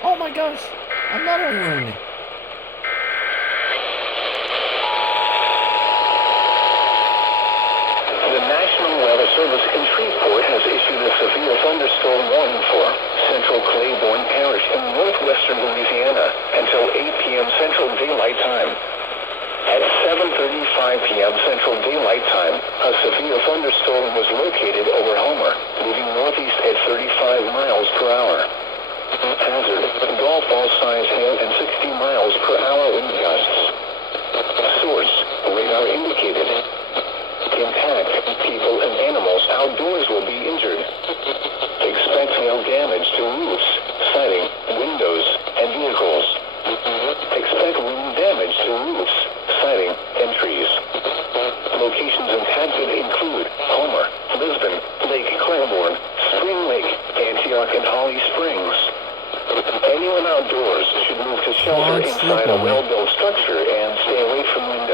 Oh my gosh, another one. The National Weather Service in Shreveport has issued a severe thunderstorm warning for central Claiborne Parish in northwestern Louisiana until 8 p.m. Central Daylight Time. At 7:35 p.m. Central Daylight Time, a severe thunderstorm was located over Homer, moving northeast at 35 miles per hour. Hazard: golf ball size hail and 60 miles per hour wind gusts. Source: radar indicated. Impact: people and animals outdoors will be injured. Expect hail damage to roofs, siding, windows, and vehicles. Expect wind damage to roofs, siding, and trees. Locations impacted include Homer, Lisbon, Lake Claiborne, Spring Lake, Antioch, and Holly Springs. Anyone outdoors should move to shelter inside a well-built structure and stay away from wind